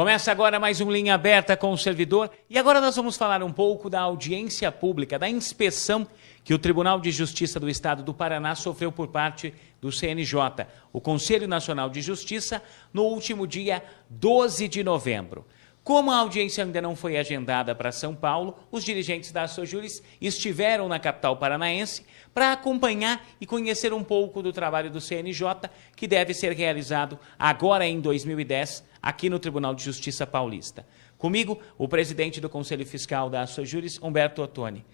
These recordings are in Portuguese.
Começa agora mais um Linha Aberta com o servidor e agora nós vamos falar um pouco da audiência pública, da inspeção que o Tribunal de Justiça do Estado do Paraná sofreu por parte do CNJ, o Conselho Nacional de Justiça, no último dia 12 de novembro. Como a audiência ainda não foi agendada para São Paulo, os dirigentes da Sojuris estiveram na capital paranaense para acompanhar e conhecer um pouco do trabalho do CNJ, que deve ser realizado agora em 2010, aqui no Tribunal de Justiça Paulista. Comigo, o presidente do Conselho Fiscal da Sojuris, Humberto Ottoni.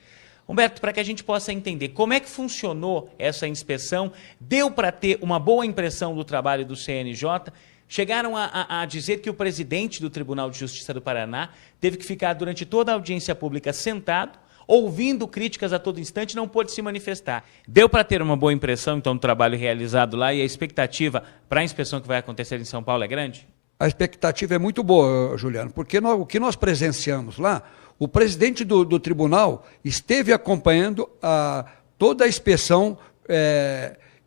Humberto, para que a gente possa entender como é que funcionou essa inspeção, deu para ter uma boa impressão do trabalho do CNJ, chegaram a dizer que o presidente do Tribunal de Justiça do Paraná teve que ficar durante toda a audiência pública sentado, ouvindo críticas a todo instante, não pôde se manifestar. Deu para ter uma boa impressão, então, do trabalho realizado lá e a expectativa para a inspeção que vai acontecer em São Paulo é grande? A expectativa é muito boa, Juliano, porque o que nós presenciamos lá, o presidente do tribunal esteve acompanhando toda a inspeção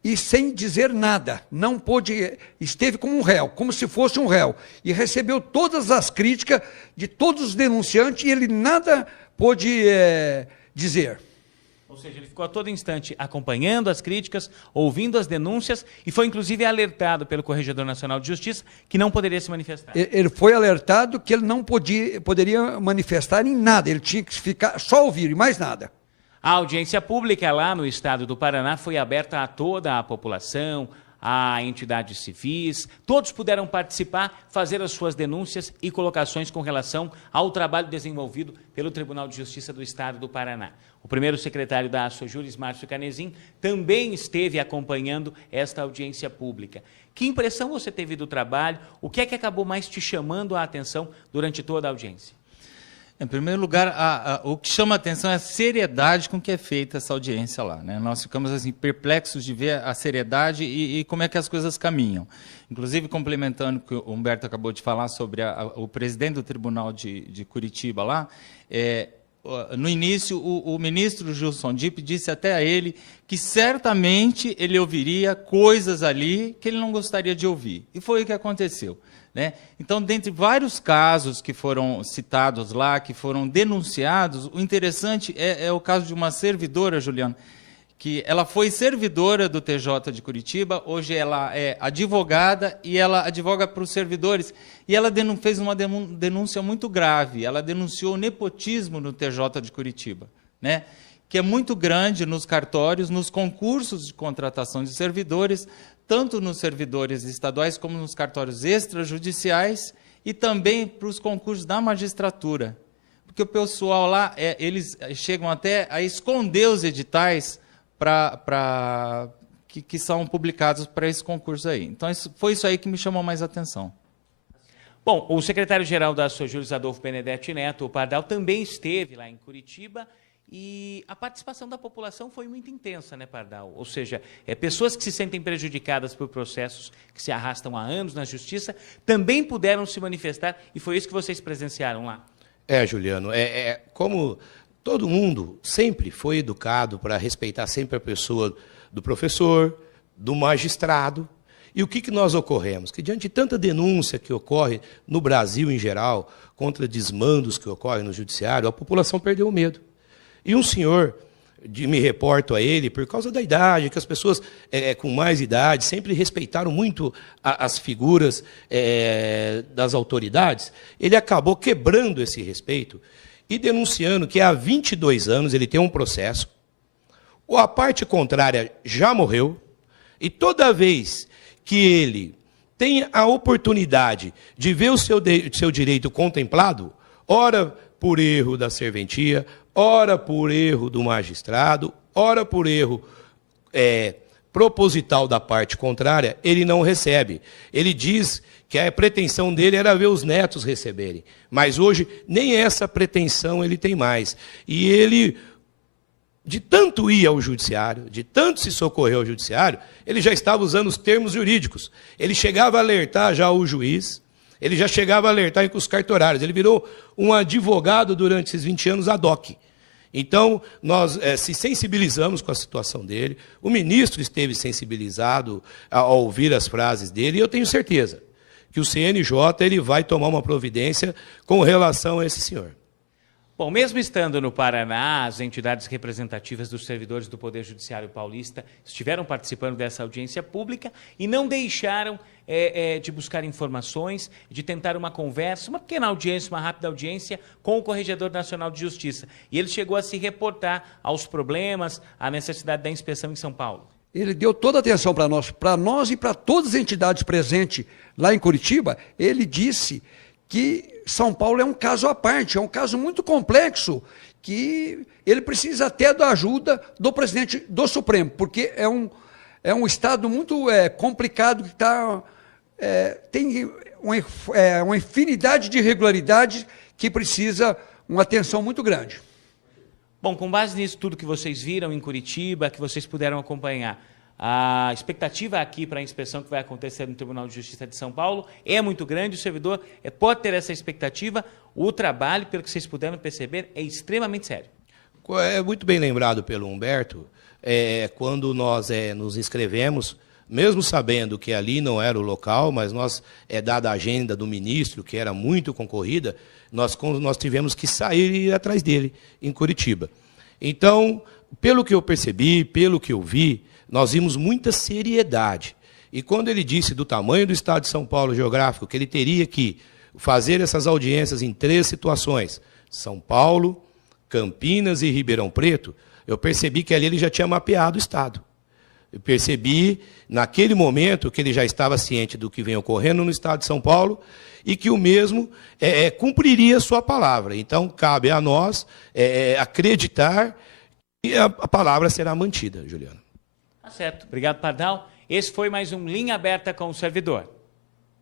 e sem dizer nada, não pôde, esteve como um réu, como se fosse um réu, e recebeu todas as críticas de todos os denunciantes e ele nada pôde dizer. Ou seja, ele ficou a todo instante acompanhando as críticas, ouvindo as denúncias e foi inclusive alertado pelo Corregedor Nacional de Justiça que não poderia se manifestar. Ele foi alertado que ele não poderia manifestar em nada, ele tinha que ficar só ouvir e mais nada. A audiência pública lá no estado do Paraná foi aberta a toda a população, a entidades civis, todos puderam participar, fazer as suas denúncias e colocações com relação ao trabalho desenvolvido pelo Tribunal de Justiça do Estado do Paraná. O primeiro secretário da Sojuris, Márcio Canezin, também esteve acompanhando esta audiência pública. Que impressão você teve do trabalho? O que é que acabou mais te chamando a atenção durante toda a audiência? Em primeiro lugar, o que chama a atenção é a seriedade com que é feita essa audiência lá, né? Nós ficamos assim, perplexos de ver a seriedade e como é que as coisas caminham. Inclusive, complementando o que o Humberto acabou de falar sobre o presidente do Tribunal de Curitiba lá, no início, o ministro Gilson Dipp disse até a ele que certamente ele ouviria coisas ali que ele não gostaria de ouvir. E foi o que aconteceu. Né? Então, dentre vários casos que foram citados lá, que foram denunciados, o interessante é o caso de uma servidora, Juliano, que ela foi servidora do TJ de Curitiba, hoje ela é advogada e ela advoga para os servidores. E ela fez uma denúncia muito grave, ela denunciou o nepotismo no TJ de Curitiba, né? Que é muito grande nos cartórios, nos concursos de contratação de servidores, tanto nos servidores estaduais como nos cartórios extrajudiciais e também para os concursos da magistratura. Porque o pessoal lá, eles chegam até a esconder os editais que são publicados para esse concurso aí. Então, foi isso aí que me chamou mais atenção. Bom, o secretário-geral da Sojuris, Adolfo Benedetti Neto, o Pardal, também esteve lá em Curitiba. E a participação da população foi muito intensa, né, Pardal? Ou seja, pessoas que se sentem prejudicadas por processos que se arrastam há anos na justiça também puderam se manifestar e foi isso que vocês presenciaram lá. Juliano, como todo mundo sempre foi educado para respeitar sempre a pessoa do professor, do magistrado. E o que nós ocorremos? Que diante de tanta denúncia que ocorre no Brasil em geral, contra desmandos que ocorrem no judiciário, a população perdeu o medo. E um senhor, me reporto a ele, por causa da idade, que as pessoas com mais idade sempre respeitaram muito as figuras das autoridades, ele acabou quebrando esse respeito e denunciando que há 22 anos ele tem um processo, a parte contrária já morreu, e toda vez que ele tem a oportunidade de ver o seu direito contemplado, ora por erro da serventia, ora por erro do magistrado, ora por erro proposital da parte contrária, ele não recebe. Ele diz que a pretensão dele era ver os netos receberem, mas hoje nem essa pretensão ele tem mais. E ele, de tanto ir ao judiciário, de tanto se socorrer ao judiciário, ele já estava usando os termos jurídicos. Ele chegava a alertar já o juiz, ele já chegava a alertar com os cartorários. Ele virou um advogado durante esses 20 anos ad hoc. Então, nós se sensibilizamos com a situação dele, o ministro esteve sensibilizado ao ouvir as frases dele, e eu tenho certeza que o CNJ ele vai tomar uma providência com relação a esse senhor. Bom, mesmo estando no Paraná, as entidades representativas dos servidores do Poder Judiciário paulista estiveram participando dessa audiência pública e não deixaram de buscar informações, de tentar uma conversa, uma pequena audiência, uma rápida audiência com o Corregedor Nacional de Justiça. E ele chegou a se reportar aos problemas, à necessidade da inspeção em São Paulo. Ele deu toda a atenção para nós e para todas as entidades presentes lá em Curitiba. Ele disse que São Paulo é um caso à parte, é um caso muito complexo, que ele precisa até da ajuda do presidente do Supremo, porque é um estado muito complicado, que tem uma infinidade de irregularidades que precisa uma atenção muito grande. Bom, com base nisso tudo que vocês viram em Curitiba, que vocês puderam acompanhar, a expectativa aqui para a inspeção que vai acontecer no Tribunal de Justiça de São Paulo é muito grande, o servidor pode ter essa expectativa, o trabalho, pelo que vocês puderam perceber, é extremamente sério. É muito bem lembrado pelo Humberto, quando nós nos inscrevemos, mesmo sabendo que ali não era o local, mas nós, dada a agenda do ministro, que era muito concorrida, nós tivemos que sair e ir atrás dele, em Curitiba. Então, pelo que eu percebi, pelo que eu vi, nós vimos muita seriedade. E quando ele disse do tamanho do estado de São Paulo geográfico, que ele teria que fazer essas audiências em 3 situações, São Paulo, Campinas e Ribeirão Preto, eu percebi que ali ele já tinha mapeado o estado. Eu percebi, naquele momento, que ele já estava ciente do que vem ocorrendo no estado de São Paulo e que o mesmo cumpriria a sua palavra. Então, cabe a nós acreditar que a palavra será mantida, Juliano. Tá certo. Obrigado, Pardal. Esse foi mais um Linha Aberta com o Servidor.